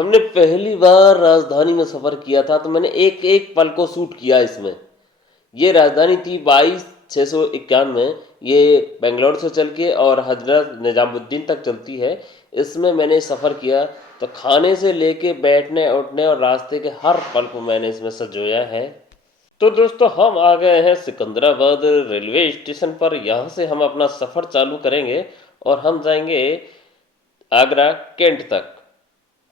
हमने पहली बार राजधानी में सफ़र किया था तो मैंने एक एक पल को शूट किया इसमें। ये राजधानी थी 22,691। ये बेंगलोर से चल के और हजरत निजामुद्दीन तक चलती है। इसमें मैंने सफ़र किया तो खाने से लेके बैठने उठने और रास्ते के हर पल को मैंने इसमें संजोया है। तो दोस्तों हम आ गए हैं सिकंदराबाद रेलवे स्टेशन पर। यहाँ से हम अपना सफ़र चालू करेंगे और हम जाएंगे आगरा कैंट तक।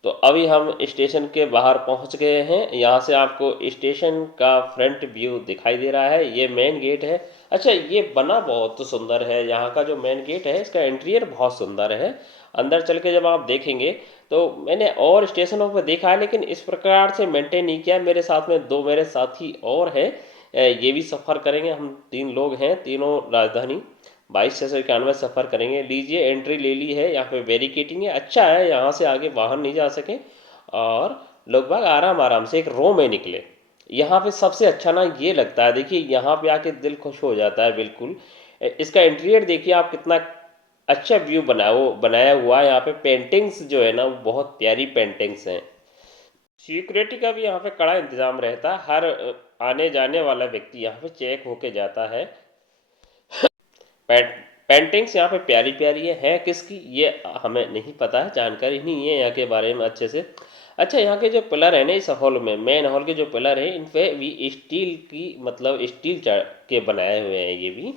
तो अभी हम स्टेशन के बाहर पहुंच गए हैं। यहाँ से आपको स्टेशन का फ्रंट व्यू दिखाई दे रहा है। ये मेन गेट है। अच्छा, ये बना बहुत सुंदर है। यहाँ का जो मेन गेट है इसका इंटीरियर बहुत सुंदर है। अंदर चल के जब आप देखेंगे तो मैंने और स्टेशनों पर देखा है लेकिन इस प्रकार से मेंटेन नहीं किया। मेरे साथ में दो मेरे साथी और हैं, ये भी सफ़र करेंगे। हम तीन लोग हैं, तीनों राजधानी 22,691 सफ़र करेंगे। लीजिए एंट्री ले ली है। यहाँ पे बैरिकेटिंग है, अच्छा है, यहाँ से आगे बाहर नहीं जा सके और लोग बाग आराम आराम से एक रो में निकले। यहाँ पे सबसे अच्छा ना ये लगता है, देखिए यहाँ पे आके दिल खुश हो जाता है बिल्कुल। इसका इंटीरियर देखिए आप, कितना अच्छा व्यू बनाया हुआ है। यहाँ पे पेंटिंग्स जो है ना वो बहुत प्यारी पेंटिंग्स हैं। सिक्योरिटी का भी यहाँ पे कड़ा इंतजाम रहता है। हर आने जाने वाला व्यक्ति यहाँ पे चेक होके जाता है। पेंटिंग्स यहाँ पे प्यारी प्यारी है किसकी ये हमें नहीं पता है, जानकारी नहीं है यहाँ के बारे में अच्छे से। अच्छा, यहाँ के जो पिलर है ना इस हॉल में, मेन हॉल के जो पिलर हैं इन पे भी स्टील की, मतलब स्टील के बनाए हुए हैं। ये भी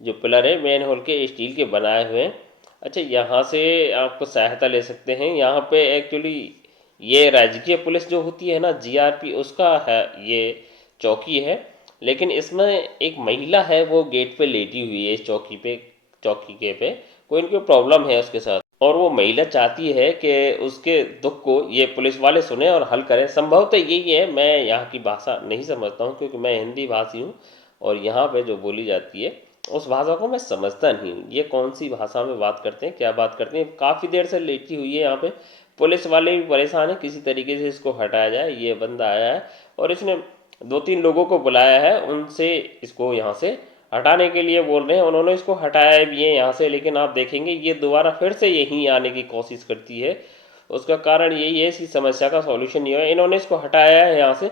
जो पिलर है मेन हॉल के स्टील के बनाए हुए हैं। अच्छा, यहाँ से आपको सहायता ले सकते हैं। यहाँ पे एक्चुअली ये राजकीय पुलिस जो होती है ना, जीआरपी, उसका है ये चौकी है। लेकिन इसमें एक महिला है, वो गेट पे लेटी हुई है इस चौकी पे, चौकी के पे कोई इनकी प्रॉब्लम है उसके साथ। और वो महिला चाहती है कि उसके दुख को ये पुलिस वाले सुने और हल करें। संभवतः यही है। मैं यहाँ की भाषा नहीं समझता हूँ क्योंकि मैं हिंदी भाषी हूँ और यहाँ पे जो बोली जाती है उस भाषा को मैं समझता नहीं हूँ। ये कौन सी भाषा में बात करते हैं, क्या बात करते हैं। काफ़ी देर से लेटी हुई है यहाँ पे। पुलिस वाले भी परेशान है, किसी तरीके से इसको हटाया जाए। ये बंदा आया है और इसने दो तीन लोगों को बुलाया है, उनसे इसको यहाँ से हटाने के लिए बोल रहे हैं। उन्होंने इसको हटाया भी है यहाँ से, लेकिन आप देखेंगे ये दोबारा फिर से यहीं आने की कोशिश करती है। उसका कारण यही है, इसी समस्या का सॉल्यूशन ये है। इन्होंने इसको हटाया है यहाँ से,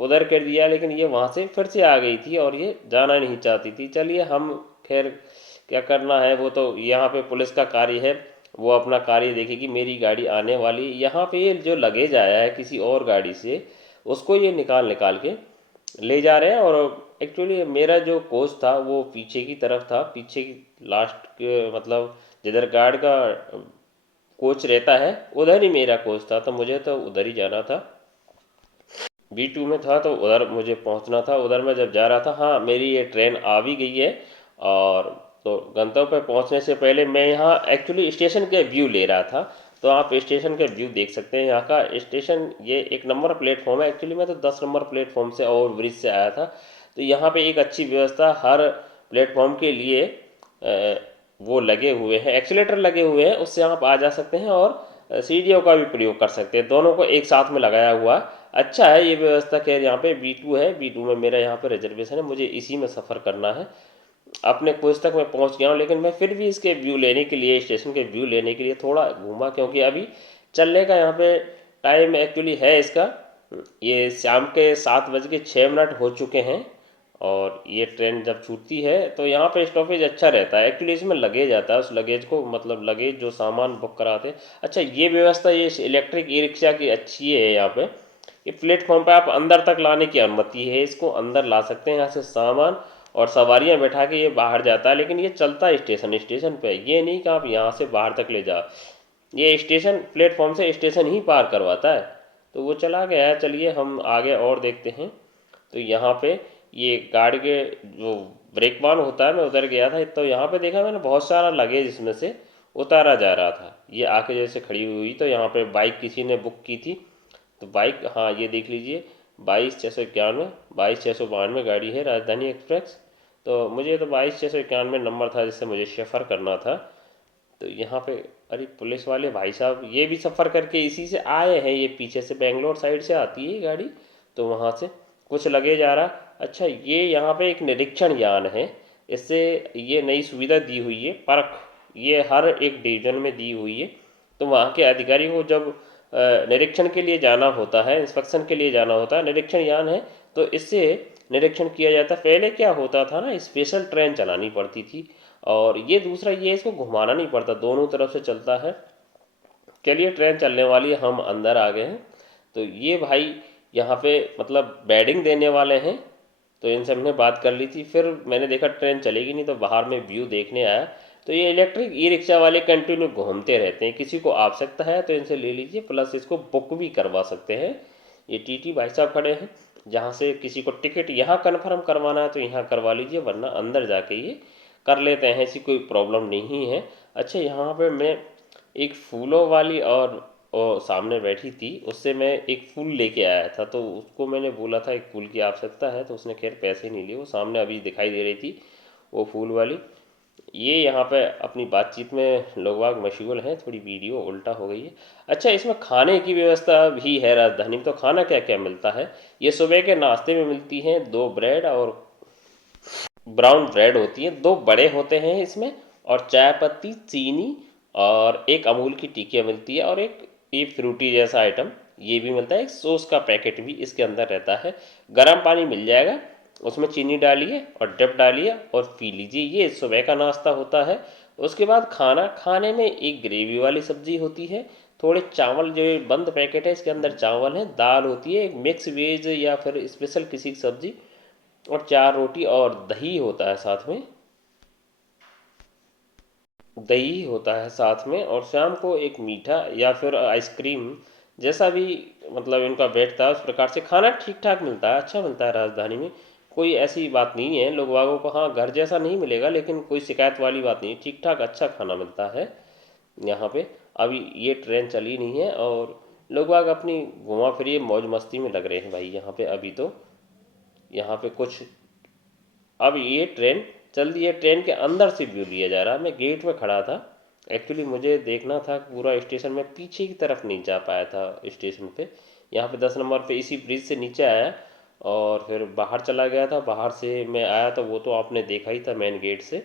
उधर कर दिया, लेकिन ये वहाँ से फिर से आ गई थी और ये जाना नहीं चाहती थी। चलिए हम, खैर क्या करना है, वो तो यहाँ पे पुलिस का कार्य है, वो अपना कार्य देखेगी। मेरी गाड़ी आने वाली, यहाँ पे ये जो लगेज आया है किसी और गाड़ी से, उसको ये निकाल निकाल के ले जा रहे हैं। और एक्चुअली मेरा जो कोच था वो पीछे की तरफ था, पीछे की लास्ट के, मतलब जिधर गार्ड का कोच रहता है उधर ही मेरा कोच था, तो मुझे तो उधर ही जाना था। B2 में था तो उधर मुझे पहुंचना था। उधर मैं जब जा रहा था, हाँ मेरी ये ट्रेन आ भी गई है। और तो गंतव्य पर पहुंचने से पहले मैं यहाँ एक्चुअली स्टेशन के व्यू ले रहा था। तो आप स्टेशन के व्यू देख सकते हैं। यहाँ का स्टेशन ये 1 नंबर प्लेटफॉर्म है। एक्चुअली मैं तो 10 नंबर प्लेटफॉर्म से ओवर ब्रिज से आया था। तो यहाँ पे एक अच्छी व्यवस्था हर प्लेटफॉर्म के लिए वो लगे हुए हैं, एक्सीलेटर लगे हुए हैं, उससे आप आ जा सकते हैं। और सीढ़ियों का भी प्रयोग कर सकते हैं, दोनों को एक साथ में लगाया हुआ अच्छा है ये व्यवस्था। खैर यहाँ पे B2 है, B2 में मेरा यहाँ पे रिजर्वेशन है, मुझे इसी में सफ़र करना है। अपने कोच तक मैं पहुँच गया हूँ, लेकिन मैं फिर भी इसके व्यू लेने के लिए, स्टेशन के व्यू लेने के लिए थोड़ा घूमा, क्योंकि अभी चलने का यहाँ पे टाइम एक्चुअली है इसका। ये शाम के 7:06 हो चुके हैं और ये ट्रेन जब छूटती है तो यहाँ पे स्टॉपेज अच्छा रहता है। एक्चुअली इसमें लगेज आता है, उस लगेज को, मतलब लगेज जो सामान बुक कराते हैं। अच्छा, ये व्यवस्था ये इलेक्ट्रिक ई रिक्शा की अच्छी है। यहाँ पे ये प्लेटफॉर्म पे आप अंदर तक लाने की अनुमति है, इसको अंदर ला सकते हैं यहाँ से सामान और सवारियाँ बैठा के ये बाहर जाता है। लेकिन ये चलता है स्टेशन स्टेशन पे, ये नहीं कि आप यहाँ से बाहर तक ले जाओ। ये स्टेशन प्लेटफॉर्म से स्टेशन ही पार करवाता है। तो वो चला गया है। चलिए हम आगे और देखते हैं। तो यहाँ पे ये गाड़ी के जो ब्रेकवान होता है, मैं उधर गया था तो यहाँ पे देखा मैंने बहुत सारा लगेज इसमें से उतारा जा रहा था। ये आके जैसे खड़ी हुई तो यहाँ पे बाइक किसी ने बुक की थी। तो बाइक, हाँ ये देख लीजिए, 22,691, 22,692 गाड़ी है राजधानी एक्सप्रेस। तो मुझे तो 22,691 नंबर था जिससे मुझे सफ़र करना था। तो यहाँ पे, अरे पुलिस वाले भाई साहब ये भी सफ़र करके इसी से आए हैं। ये पीछे से बेंगलोर साइड से आती है गाड़ी, तो वहाँ से कुछ लगेज आ रहा। अच्छा, ये यहाँ पे एक निरीक्षण यान है, इससे ये नई सुविधा दी हुई है, परख, ये हर एक डिवीज़न में दी हुई है। तो वहाँ के अधिकारी को जब निरीक्षण के लिए जाना होता है, इंस्पेक्शन के लिए जाना होता है, निरीक्षण यान है, तो इससे निरीक्षण किया जाता है। पहले क्या होता था ना, स्पेशल ट्रेन चलानी पड़ती थी, और ये दूसरा ये इसको घुमाना नहीं पड़ता, दोनों तरफ से चलता है। चलिए ट्रेन चलने वाली है, हम अंदर आ गए हैं। तो ये भाई यहाँ पे मतलब बेडिंग देने वाले हैं, तो इनसे हमने बात कर ली थी। फिर मैंने देखा ट्रेन चलेगी नहीं, तो बाहर में व्यू देखने आया। तो ये इलेक्ट्रिक ई रिक्शा वाले कंटिन्यू घूमते रहते हैं, किसी को आवश्यकता है तो इनसे ले लीजिए, प्लस इसको बुक भी करवा सकते हैं। ये टीटी भाई साहब खड़े हैं, जहाँ से किसी को टिकट यहाँ कन्फर्म करवाना है तो यहाँ करवा लीजिए, वरना अंदर जाके ये कर लेते हैं, ऐसी कोई प्रॉब्लम नहीं है। अच्छा, यहाँ पे मैं एक फूलों वाली और सामने बैठी थी, उससे मैं एक फूल लेके आया था, तो उसको मैंने बोला था एक फूल की आवश्यकता है, तो उसने खैर पैसे नहीं लिए, वो सामने अभी दिखाई दे रही थी वो फूल वाली। ये यहाँ पे अपनी बातचीत में लोग बाग मशगूल हैं, थोड़ी वीडियो उल्टा हो गई है। अच्छा, इसमें खाने की व्यवस्था भी है राजधानी में, तो खाना क्या क्या मिलता है? ये सुबह के नाश्ते में मिलती हैं 2 ब्रेड, और ब्राउन ब्रेड होती है, 2 बड़े होते हैं इसमें, और चाय पत्ती, चीनी, और एक अमूल की टिकिया मिलती है, और एक ये फ्रूटी जैसा आइटम ये भी मिलता है, एक सॉस का पैकेट भी इसके अंदर रहता है। गर्म पानी मिल जाएगा, उसमें चीनी डालिए और डिप डालिए और पी लीजिए। ये सुबह का नाश्ता होता है। उसके बाद खाना, खाने में एक ग्रेवी वाली सब्जी होती है, थोड़े चावल, जो ये बंद पैकेट है इसके अंदर चावल है, दाल होती है, एक मिक्स वेज या फिर स्पेशल किसी की सब्जी, और 4 रोटी, और दही होता है साथ में, दही होता है साथ में, और शाम को एक मीठा या फिर आइसक्रीम, जैसा भी मतलब इनका बैठता है उस प्रकार से खाना ठीक ठाक मिलता है, अच्छा मिलता है राजधानी में। कोई ऐसी बात नहीं है लोग बागों को, हाँ घर जैसा नहीं मिलेगा, लेकिन कोई शिकायत वाली बात नहीं, ठीक ठाक अच्छा खाना मिलता है यहाँ पे। अभी ये ट्रेन चली नहीं है, और लोग बाग अपनी घुमा फिरिए मौज मस्ती में लग रहे हैं भाई यहाँ पे। अभी तो यहाँ पे कुछ, अब ये ट्रेन चल रही है, ट्रेन के अंदर से व्यू लिया जा रहा है। मैं गेट में खड़ा था, एक्चुअली मुझे देखना था पूरा स्टेशन, में पीछे की तरफ नहीं जा पाया था स्टेशन पे। यहाँ पे 10 नंबर पे इसी ब्रिज से नीचे आया, और फिर बाहर चला गया था, बाहर से मैं आया तो वो तो आपने देखा ही था मेन गेट से।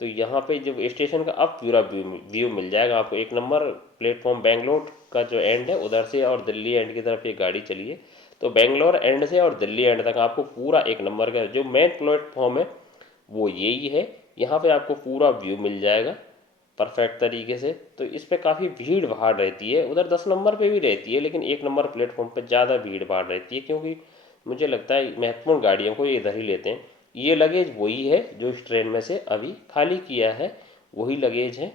तो यहाँ पे जब स्टेशन का अब पूरा व्यू मिल जाएगा आपको। 1 नंबर प्लेटफॉर्म बेंगलोर का जो एंड है उधर से, और दिल्ली एंड की तरफ ये गाड़ी चली है, तो बेंगलोर एंड से और दिल्ली एंड तक आपको पूरा 1 नंबर का जो मेन प्लेटफॉर्म है वो यही है। यहाँ पे आपको पूरा व्यू मिल जाएगा परफेक्ट तरीके से। तो इस पे काफ़ी भीड़ भाड़ रहती है, उधर 10 नंबर पे भी रहती है, लेकिन 1 नंबर प्लेटफॉर्म पे ज़्यादा भीड़ भाड़ रहती है, क्योंकि मुझे लगता है महत्वपूर्ण गाड़ियों को ये इधर ही लेते हैं। ये लगेज वही है जो इस ट्रेन में से अभी खाली किया है, वही लगेज है।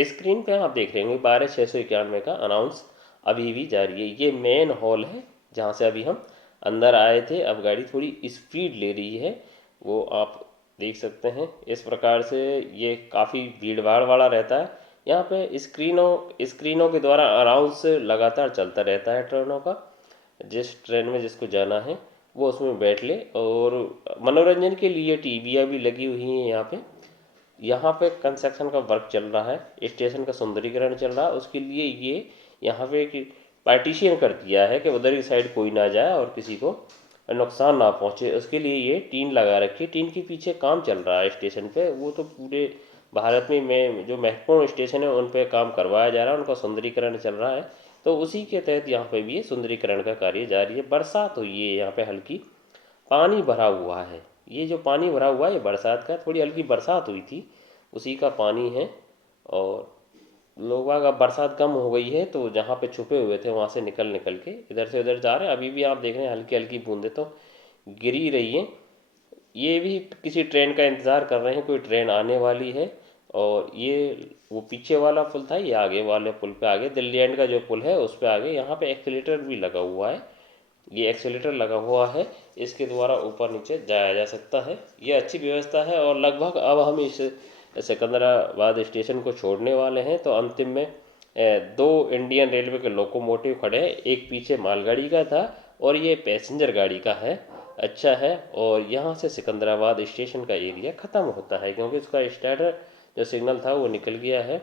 स्क्रीन पे आप देख रहे होंगे 12,691 का अनाउंस अभी भी जारी है। ये मेन हॉल है जहाँ से अभी हम अंदर आए थे। अब गाड़ी थोड़ी स्पीड ले रही है, वो आप देख सकते हैं। इस प्रकार से ये काफ़ी भीड़ भाड़ वाला रहता है। यहाँ पे स्क्रीनों के द्वारा अनाउंस लगातार चलता रहता है ट्रेनों का। जिस ट्रेन में जिसको जाना है वो उसमें बैठ ले, और मनोरंजन के लिए टीवियाँ भी लगी हुई हैं यहाँ पे। यहाँ पे कंस्ट्रक्शन का वर्क चल रहा है, स्टेशन का सुंदरीकरण चल रहा है, उसके लिए ये यहाँ पे एक पार्टीशन कर दिया है कि उधर की साइड कोई ना जाए और किसी को नुकसान ना पहुँचे। उसके लिए ये टीन लगा रखी है, टीन के पीछे काम चल रहा है स्टेशन पे। वो तो पूरे भारत में जो महत्वपूर्ण स्टेशन है उन पे काम करवाया जा रहा है, उनका सुंदरीकरण चल रहा है। तो उसी के तहत यहाँ पे भी ये सुंदरीकरण का कार्य जारी है। बरसात हुई है यहाँ पे हल्की, पानी भरा हुआ है। ये जो पानी भरा हुआ है ये बरसात का, थोड़ी हल्की बरसात हुई थी उसी का पानी है। और लोग बाग अब बरसात कम हो गई है तो जहाँ पे छुपे हुए थे वहाँ से निकल निकल के इधर से उधर जा रहे हैं। अभी भी आप देख रहे हैं हल्की हल्की बूंदें तो गिर ही रही हैं। ये भी किसी ट्रेन का इंतज़ार कर रहे हैं, कोई ट्रेन आने वाली है। और ये वो पीछे वाला पुल था, ये आगे वाले पुल पे आगे, दिल्ली एंड का जो पुल है उस पे आगे। यहाँ पे एक्सीलेटर भी लगा हुआ है, ये एक्सीलेटर लगा हुआ है, इसके द्वारा ऊपर नीचे जाया जा सकता है। ये अच्छी व्यवस्था है। और लगभग अब हम इस सिकंदराबाद स्टेशन को छोड़ने वाले हैं, तो अंतिम में 2 इंडियन रेलवे के लोकोमोटिव खड़े हैं, एक पीछे मालगाड़ी का था और ये पैसेंजर गाड़ी का है। अच्छा है। और यहाँ से सिकंदराबाद स्टेशन का एरिया ख़त्म होता है, क्योंकि इसका स्टार्टर जो सिग्नल था वो निकल गया है।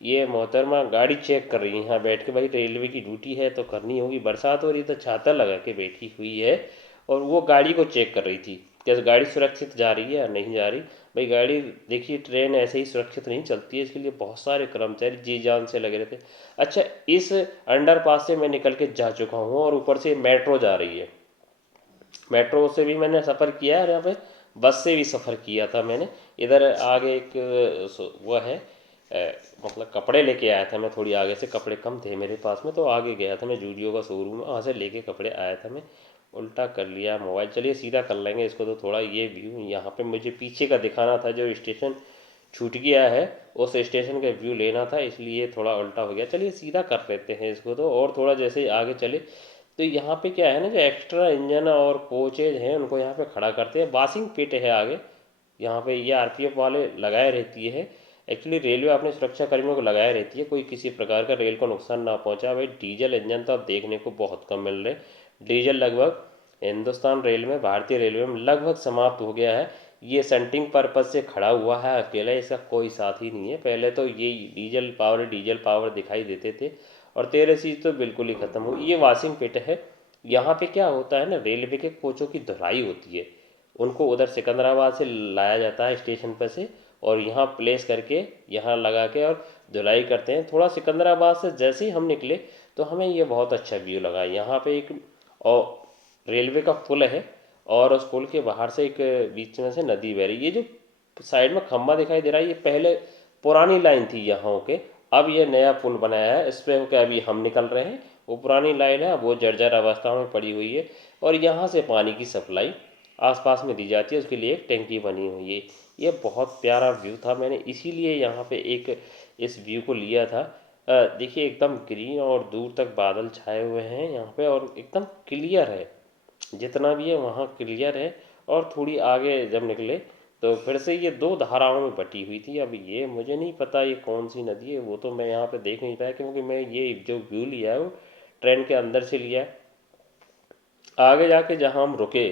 ये मोहतरमा गाड़ी चेक कर रही है यहाँ बैठ के, भाई रेलवे की ड्यूटी है तो करनी होगी। बरसात हो रही तो छाता लगा के बैठी हुई है, और वो गाड़ी को चेक कर रही थी कि गाड़ी सुरक्षित जा रही है या नहीं जा रही। भाई गाड़ी देखिए, ट्रेन ऐसे ही सुरक्षित नहीं चलती है, इसके लिए बहुत सारे कर्मचारी जी जान से लगे रहते हैं। अच्छा, इस अंडरपास से मैं निकल के जा चुका हूँ और ऊपर से मेट्रो जा रही है। मेट्रो से भी मैंने सफ़र किया है और यहाँ पे बस से भी सफ़र किया था मैंने। इधर आगे एक वो है, मतलब कपड़े लेके आया था मैं, थोड़ी आगे से, कपड़े कम थे मेरे पास में तो आगे गया था मैं, जूडियो का शोरूम है, वहाँ से लेके कपड़े आया था मैं। उल्टा कर लिया मोबाइल, चलिए सीधा कर लेंगे इसको। तो थोड़ा ये व्यू यहाँ पे मुझे पीछे का दिखाना था, जो स्टेशन छूट गया है उस स्टेशन का व्यू लेना था, इसलिए थोड़ा उल्टा हो गया। चलिए सीधा कर लेते हैं इसको तो, और थोड़ा जैसे ही आगे चले तो यहाँ पे क्या है ना, जो एक्स्ट्रा इंजन और कोचेज हैं उनको यहाँ पे खड़ा करते हैं। वाशिंग पिट है आगे, यहाँ पे ये आरपीएफ वाले लगाए रहती है। एक्चुअली रेलवे अपने सुरक्षा कर्मियों को लगाए रहती है, कोई किसी प्रकार का रेल को नुकसान ना पहुँचा। भाई डीजल इंजन तो अब देखने को बहुत कम मिल रहे। डीजल लगभग हिंदुस्तान रेल में, भारतीय रेलवे में लगभग समाप्त हो गया है। ये सेंटिंग पर्पज से खड़ा हुआ है अकेला, इसका कोई साथी नहीं है। पहले तो ये डीजल पावर दिखाई देते थे, और तेरह चीज़ तो बिल्कुल ही ख़त्म हो। ये वाशिंग पिट है। यहाँ पे क्या होता है ना, रेलवे के कोचों की धुलाई होती है, उनको उधर सिकंदराबाद से लाया जाता है स्टेशन पर से, और यहाँ प्लेस करके यहाँ लगा के और धुलाई करते हैं। थोड़ा सिकंदराबाद से जैसे ही हम निकले तो हमें ये बहुत अच्छा व्यू लगा। यहाँ पे एक और रेलवे का पुल है, और उस पुल के बाहर से एक बीच में से नदी बह रही है। ये जो साइड में खंबा दिखाई दे रहा है, ये पहले पुरानी लाइन थी यहाँ के, अब ये नया पुल बनाया है, इस पे होकर अभी हम निकल रहे हैं। वो पुरानी लाइन है, वो जर्जर अवस्था में पड़ी हुई है, और यहाँ से पानी की सप्लाई आसपास में दी जाती है, उसके लिए एक टैंकी बनी हुई है। ये बहुत प्यारा व्यू था, मैंने इसीलिए यहाँ पे एक इस व्यू को लिया था। देखिए एकदम ग्रीन और दूर तक बादल छाए हुए हैं यहाँ पे, और एकदम क्लियर है, जितना भी है वहाँ क्लियर है। और थोड़ी आगे जब निकले तो फिर से ये दो धाराओं में बटी हुई थी। अब ये मुझे नहीं पता ये कौन सी नदी है, वो तो मैं यहाँ पे देख नहीं पाया, क्योंकि मैं ये जो व्यू लिया है वो ट्रेन के अंदर से लिया है। आगे जाके जहाँ हम रुके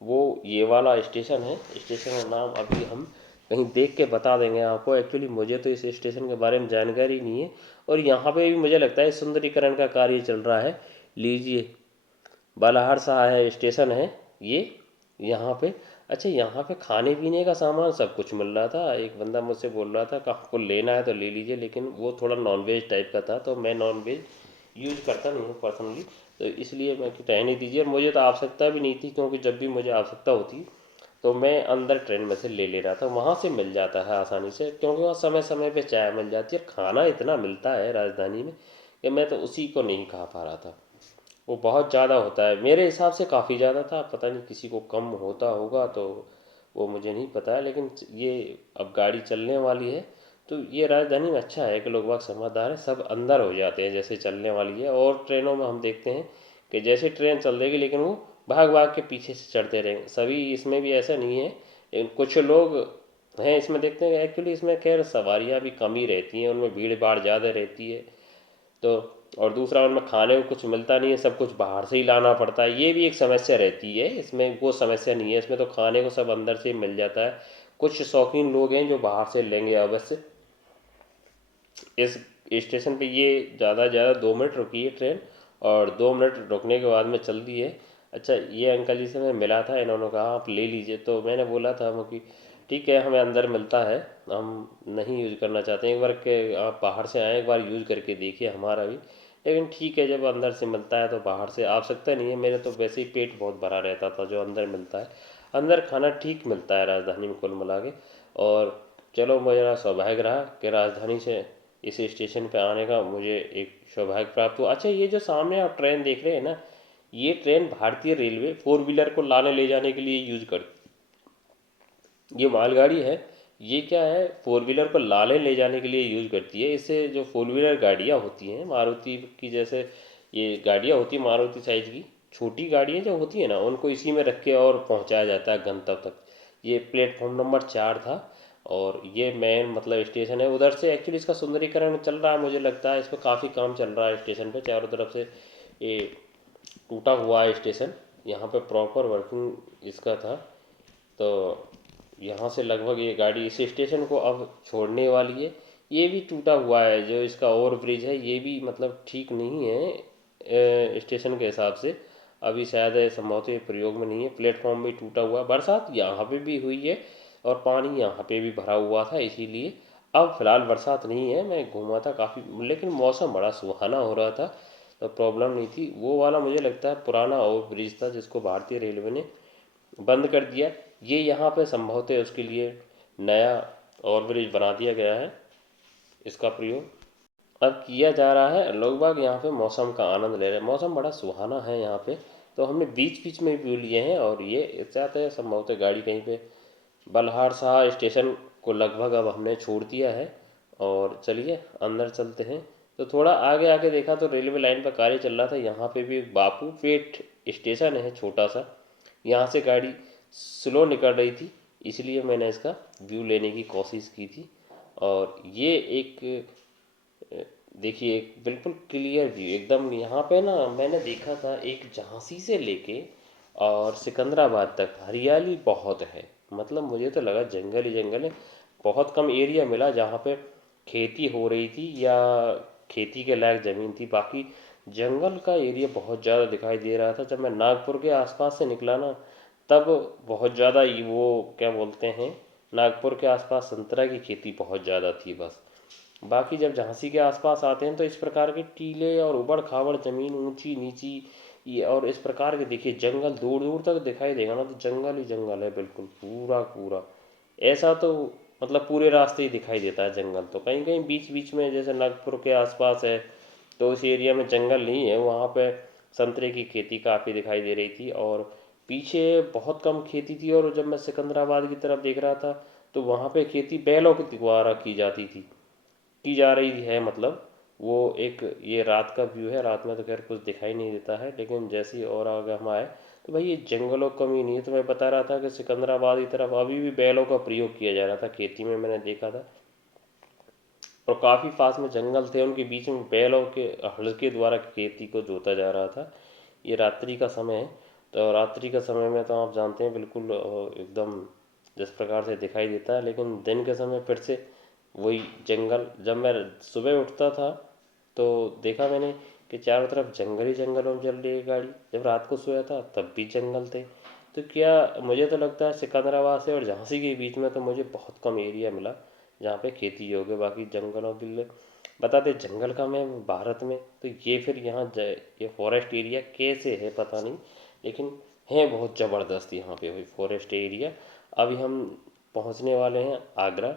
वो ये वाला स्टेशन है। स्टेशन का नाम अभी हम कहीं देख के बता देंगे आपको। एक्चुअली मुझे तो इस स्टेशन के बारे में जानकारी नहीं है, और यहाँ पे भी मुझे लगता है सुंदरीकरण का कार्य चल रहा है। लीजिए, बालाहर है स्टेशन है ये, यहाँ पे। अच्छा, यहाँ पे खाने पीने का सामान सब कुछ मिल रहा था। एक बंदा मुझसे बोल रहा था कि आपको लेना है तो ले लीजिए, लेकिन वो थोड़ा नॉनवेज टाइप का था, तो मैं नॉनवेज यूज करता नहीं हूँ पर्सनली, तो इसलिए मैं रहने दीजिए। और मुझे तो आवश्यकता भी नहीं थी, क्योंकि जब भी मुझे आवश्यकता होती तो मैं अंदर ट्रेन में से ले ले रहा था, वहाँ से मिल जाता है आसानी से, क्योंकि वहाँ समय समय पे चाय मिल जाती है। खाना इतना मिलता है राजधानी में कि मैं तो उसी को नहीं खा पा रहा था। वो बहुत ज़्यादा होता है, मेरे हिसाब से काफ़ी ज़्यादा था, पता नहीं किसी को कम होता होगा तो वो मुझे नहीं पता है। लेकिन ये अब गाड़ी चलने वाली है, तो ये राजधानी में अच्छा है कि लोग बाग समझदार हैं, सब अंदर हो जाते हैं जैसे चलने वाली है। और ट्रेनों में हम देखते हैं कि जैसे ट्रेन चल देगी, लेकिन वो भाग भाग के पीछे से चढ़ते रहेंगे सभी। इसमें भी ऐसा नहीं है, लेकिन कुछ लोग हैं इसमें, देखते हैं एक्चुअली इसमें खैर सवारियाँ भी कम ही रहती हैं, उनमें भीड़ भाड़ ज़्यादा रहती है। तो और दूसरा, उनमें खाने को कुछ मिलता नहीं है, सब कुछ बाहर से ही लाना पड़ता है, ये भी एक समस्या रहती है। इसमें वो समस्या नहीं है, इसमें तो खाने को सब अंदर से मिल जाता है। कुछ शौकीन लोग हैं जो बाहर से लेंगे अवश्य। इस स्टेशन पे ये ज़्यादा से ज़्यादा 2 मिनट रुकी है ट्रेन, और 2 मिनट रुकने के बाद में चल दी है। अच्छा, ये अंकल जी से मैं मिला था, इन्होंने कहा आप ले लीजिए, तो मैंने बोला था वो कि ठीक है, हमें अंदर मिलता है, हम नहीं यूज़ करना चाहते हैं, एक बार के आप बाहर से आएँ, एक बार यूज़ करके देखिए हमारा भी। लेकिन ठीक है, जब अंदर से मिलता है तो बाहर से आवश्यकता नहीं है। मेरे तो वैसे ही पेट बहुत भरा रहता था जो अंदर मिलता है। अंदर खाना ठीक मिलता है राजधानी में कुल मिला के। और चलो, मेरा सौभाग्य रहा कि राजधानी से इस स्टेशन पे आने का मुझे एक सौभाग्य प्राप्त हुआ। अच्छा, ये जो सामने आप ट्रेन देख रहे हैं ना, ये ट्रेन भारतीय रेलवे 4 व्हीलर को लाने ले जाने के लिए यूज कर, ये मालगाड़ी है। ये क्या है, 4 व्हीलर को लाने ले जाने के लिए यूज करती है। इससे जो 4 व्हीलर गाड़ियाँ होती हैं मारुति की, जैसे ये गाड़ियाँ होती हैं मारुति साइज की, छोटी गाड़ियाँ जो होती हैं ना, उनको इसी में रख के और पहुँचाया जाता है गंतव्य तक। ये प्लेटफॉर्म नंबर 4 था, और ये मेन मतलब स्टेशन है। उधर से एक्चुअली इसका सुंदरीकरण चल रहा है, मुझे लगता है इस पर काफ़ी काम चल रहा है स्टेशन पे चारों तरफ से। ये टूटा हुआ है स्टेशन, यहाँ पे प्रॉपर वर्किंग इसका था। तो यहाँ से लगभग ये गाड़ी इस स्टेशन को अब छोड़ने वाली है। ये भी टूटा हुआ है, जो इसका ओवर ब्रिज है ये भी मतलब ठीक नहीं है स्टेशन के हिसाब से। अभी शायद संभवतः ये प्रयोग में नहीं है, प्लेटफॉर्म भी टूटा हुआ है, बरसात यहाँ पे भी हुई है। और पानी यहाँ पे भी भरा हुआ था, इसीलिए अब फिलहाल बरसात नहीं है। मैं घूमा था काफ़ी, लेकिन मौसम बड़ा सुहाना हो रहा था, तो प्रॉब्लम नहीं थी। वो वाला मुझे लगता है पुराना ओवर ब्रिज था जिसको भारतीय रेलवे ने बंद कर दिया। ये यहाँ पे संभवतः उसके लिए नया ओवर ब्रिज बना दिया गया है। इसका प्रयोग अब किया जा रहा है। लोग बाग यहाँ पे मौसम का आनंद ले रहे हैं, मौसम बड़ा सुहाना है यहाँ पे। तो हमने बीच बीच में व्यू लिए हैं, और ये चाहते हैं संभवतः गाड़ी कहीं पे बल्हार शाह स्टेशन को लगभग अब हमने छोड़ दिया है। और चलिए अंदर चलते हैं। तो थोड़ा आगे आके देखा तो रेलवे लाइन पर कार्य चल रहा था। यहाँ पे भी बापू पेट स्टेशन है छोटा सा, यहाँ से गाड़ी स्लो निकल रही थी, इसलिए मैंने इसका व्यू लेने की कोशिश की थी। और ये एक देखिए एक बिल्कुल क्लियर व्यू एकदम। यहाँ पे ना मैंने देखा था एक झांसी से लेके और सिकंदराबाद तक हरियाली बहुत है। मतलब मुझे तो लगा जंगल ही जंगल है। बहुत कम एरिया मिला जहाँ पे खेती हो रही थी या खेती के लायक ज़मीन थी। बाकी जंगल का एरिया बहुत ज़्यादा दिखाई दे रहा था। जब मैं नागपुर के आसपास से निकला ना, तब बहुत ज़्यादा वो क्या बोलते हैं, नागपुर के आसपास संतरा की खेती बहुत ज़्यादा थी बस। बाकी जब झांसी के आसपास आते हैं तो इस प्रकार के टीले और उबड़ खाबड़ ज़मीन ऊंची नीची, ये और इस प्रकार के देखिए जंगल दूर दूर तक दिखाई देगा ना, तो जंगल ही जंगल है बिल्कुल पूरा पूरा। ऐसा तो मतलब पूरे रास्ते ही दिखाई देता है जंगल। तो कहीं कहीं बीच बीच में जैसे नागपुर के आसपास है तो उस एरिया में जंगल नहीं है, वहाँ पे संतरे की खेती काफ़ी दिखाई दे रही थी। और पीछे बहुत कम खेती थी। और जब मैं सिकंदराबाद की तरफ देख रहा था तो वहाँ पे खेती बैलों के द्वारा की जाती थी, की जा रही है। मतलब वो एक ये रात का व्यू है, रात में तो खैर कुछ दिखाई नहीं देता है, लेकिन जैसे ही और आगे हम आए तो भाई ये जंगलों की कमी नहीं है। तो मैं बता रहा था कि सिकंदराबाद की तरफ अभी भी बैलों का प्रयोग किया जा रहा था खेती में, मैंने देखा था। और काफ़ी पास में जंगल थे, उनके बीच में बैलों के हल के द्वारा खेती को जोता जा रहा था। ये रात्रि का समय है, तो रात्रि का समय में तो आप जानते हैं बिल्कुल एकदम जिस प्रकार से दिखाई देता है। लेकिन दिन के समय फिर से वही जंगल। जब मैं सुबह उठता था तो देखा मैंने कि चारों तरफ जंगल ही जंगलों में चल रही है गाड़ी। जब रात को सोया था तब भी जंगल थे। तो क्या मुझे तो लगता है सिकंदराबाद से और झांसी के बीच में तो मुझे बहुत कम एरिया मिला जहाँ पे खेती योग्य। बाकी जंगलों के लिए बताते जंगल का मैं भारत में, तो ये फिर यहाँ ये फॉरेस्ट एरिया कैसे है पता नहीं, लेकिन है बहुत ज़बरदस्त यहाँ पे वही फॉरेस्ट एरिया। अभी हम पहुँचने वाले हैं आगरा।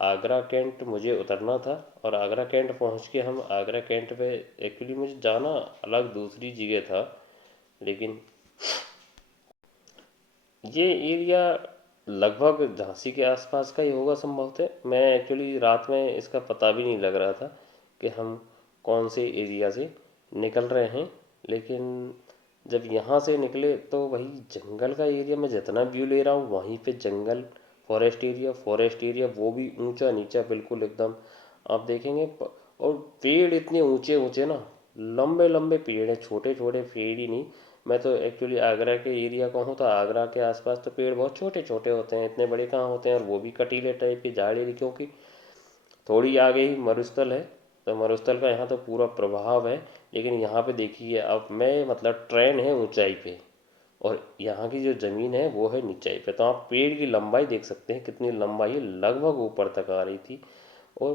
आगरा कैंट मुझे उतरना था, और आगरा कैंट पहुँच के हम आगरा कैंट पे एक्चुअली मुझे जाना अलग दूसरी जगह था। लेकिन ये एरिया लगभग झांसी के आसपास का ही होगा संभवतः। मैं एक्चुअली रात में इसका पता भी नहीं लग रहा था कि हम कौन से एरिया से निकल रहे हैं। लेकिन जब यहाँ से निकले तो वही जंगल का एरिया में जितना व्यू ले रहा हूँ वहीं पे जंगल, फॉरेस्ट एरिया वो भी ऊंचा नीचा बिल्कुल एकदम। आप देखेंगे और पेड़ इतने ऊंचे ऊंचे ना, लंबे लंबे पेड़ हैं, छोटे छोटे पेड़ ही नहीं। मैं तो एक्चुअली आगरा के एरिया का हूँ, तो आगरा के आसपास तो पेड़ बहुत छोटे छोटे होते हैं, इतने बड़े कहाँ होते हैं। और वो भी कटीले टाइप की झाड़ी, क्योंकि थोड़ी आगे ही मरुस्थल है, तो मरुस्थल का यहाँ तो पूरा प्रभाव है। लेकिन यहाँ पे देखिए अब मैं मतलब ट्रेन है ऊंचाई पे, और यहाँ की जो ज़मीन है वो है नीचाई पे। तो आप पेड़ की लंबाई देख सकते हैं, कितनी लंबाई है, लगभग ऊपर तक आ रही थी। और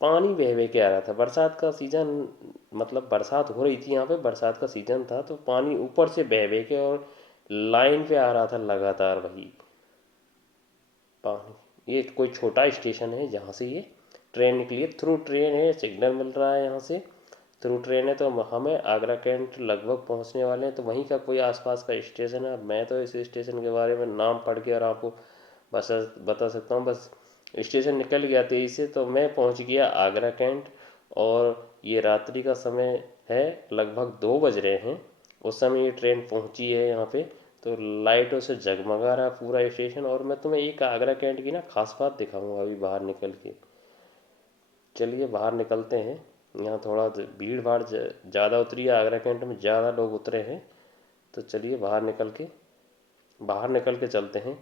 पानी बह बह के आ रहा था। बरसात का सीज़न, मतलब बरसात हो रही थी यहाँ पे, बरसात का सीज़न था, तो पानी ऊपर से बह बह के और लाइन पे आ रहा था लगातार वही पानी। ये कोई छोटा स्टेशन है जहाँ से ये ट्रेन निकली है, थ्रू ट्रेन है, सिग्नल मिल रहा है यहाँ से थ्रू ट्रेन है। तो हमें आगरा कैंट लगभग पहुँचने वाले हैं। तो वहीं का कोई आसपास का स्टेशन है। मैं तो इस स्टेशन के बारे में नाम पढ़ के और आपको बस बता सकता हूँ। बस स्टेशन निकल गया तेजी से तो मैं पहुँच गया आगरा कैंट। और ये रात्रि का समय है, लगभग 2 बज रहे हैं उस समय ये ट्रेन पहुँची है यहाँ पे। तो लाइटों से जगमगा रहा है पूरा स्टेशन। और मैं तुम्हें एक आगरा कैंट की ना खास बात दिखाऊंगा अभी बाहर निकल के। चलिए बाहर निकलते हैं। यहाँ थोड़ा भीड़ भाड़ ज़्यादा उतरी है, आगरा कैंट में ज़्यादा लोग उतरे हैं। तो चलिए बाहर निकल के चलते हैं।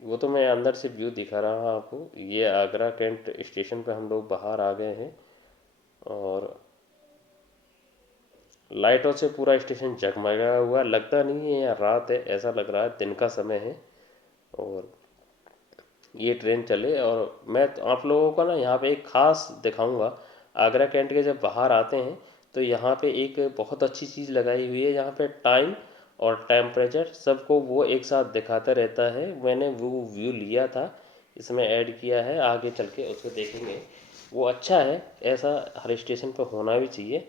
वो तो मैं अंदर से व्यू दिखा रहा हूँ आपको। ये आगरा कैंट स्टेशन पे हम लोग बाहर आ गए हैं, और लाइटों से पूरा स्टेशन जगमगाया हुआ लगता नहीं है यार, रात है ऐसा लग रहा है, दिन का समय है। और ये ट्रेन चले। और मैं तो आप लोगों को ना यहाँ पे एक ख़ास दिखाऊंगा। आगरा कैंट के जब बाहर आते हैं तो यहाँ पे एक बहुत अच्छी चीज़ लगाई हुई है, यहाँ पे टाइम और टेम्परेचर सबको वो एक साथ दिखाता रहता है। मैंने वो व्यू लिया था, इसमें ऐड किया है, आगे चल के उसको देखेंगे। वो अच्छा है, ऐसा हर स्टेशन पर होना भी चाहिए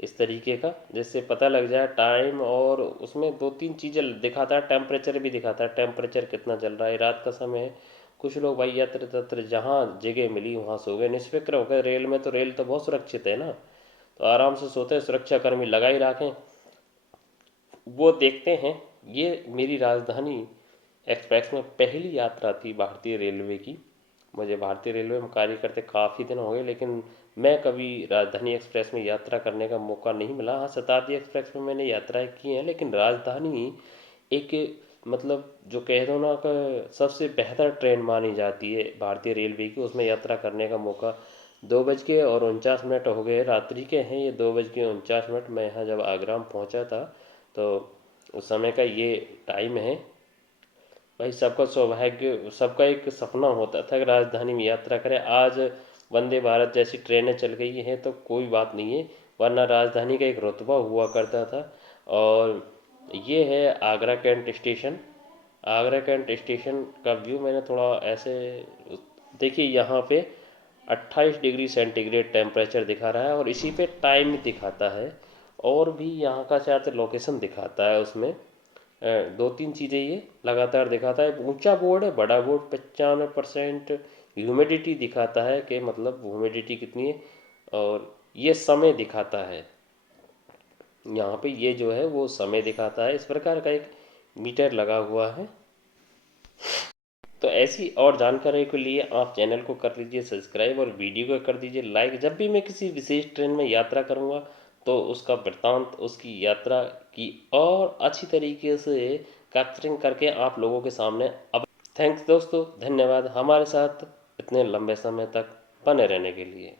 इस तरीके का, जिससे पता लग जाए टाइम। और उसमें दो तीन चीज़ें दिखाता है, टेम्परेचर भी दिखाता है, टेम्परेचर कितना चल रहा है, रात का समय है। कुछ लोग भाई यत्र तत्र जहाँ जगह मिली वहाँ सो गए, निष्फिक्र हो गए। रेल में तो रेल तो बहुत सुरक्षित है ना, तो आराम से सोते हैं, सुरक्षा कर्मी लगा ही रखें। वो देखते हैं। ये मेरी राजधानी एक्सप्रेस में पहली यात्रा थी भारतीय रेलवे की। मुझे भारतीय रेलवे में कार्य करते काफ़ी दिन हो गए, लेकिन मैं कभी राजधानी एक्सप्रेस में यात्रा करने का मौका नहीं मिला। हाँ, शताब्दी एक्सप्रेस में मैंने यात्राएं की हैं, लेकिन राजधानी एक, मतलब जो कह दो ना कि सबसे बेहतर ट्रेन मानी जाती है भारतीय रेलवे की, उसमें यात्रा करने का मौका। 2:49 हो गए, रात्रि के हैं ये 2:49। मैं यहाँ जब आगरा में पहुँचा था तो उस समय का ये टाइम है। भाई सबका सौभाग्य, सबका एक सपना होता था कि राजधानी में यात्रा करें। आज वंदे भारत जैसी ट्रेनें चल गई हैं तो कोई बात नहीं है, वरना राजधानी का एक रुतबा हुआ करता था। और ये है Agra cantt station. Agra cantt station का व्यू मैंने थोड़ा ऐसे, देखिए यहाँ पे 28 डिग्री सेंटीग्रेड टेम्परेचर दिखा रहा है, और इसी पे टाइम दिखाता है। और भी यहाँ का शायद लोकेशन दिखाता है उसमें। दो तीन चीज़ें ये लगातार दिखाता है। ऊंचा बोर्ड है, बड़ा बोर्ड, 95% ह्यूमिडिटी दिखाता है, कि मतलब ह्यूमिडिटी कितनी है। और ये समय दिखाता है, यहाँ पे ये जो है वो समय दिखाता है। इस प्रकार का एक मीटर लगा हुआ है। तो ऐसी और जानकारी के लिए आप चैनल को कर लीजिए सब्सक्राइब, और वीडियो को कर दीजिए लाइक। जब भी मैं किसी विशेष ट्रेन में यात्रा करूँगा तो उसका वृत्तांत, उसकी यात्रा की और अच्छी तरीके से कैप्चरिंग करके आप लोगों के सामने अब। थैंक्स दोस्तों, धन्यवाद हमारे साथ इतने लंबे समय तक बने रहने के लिए।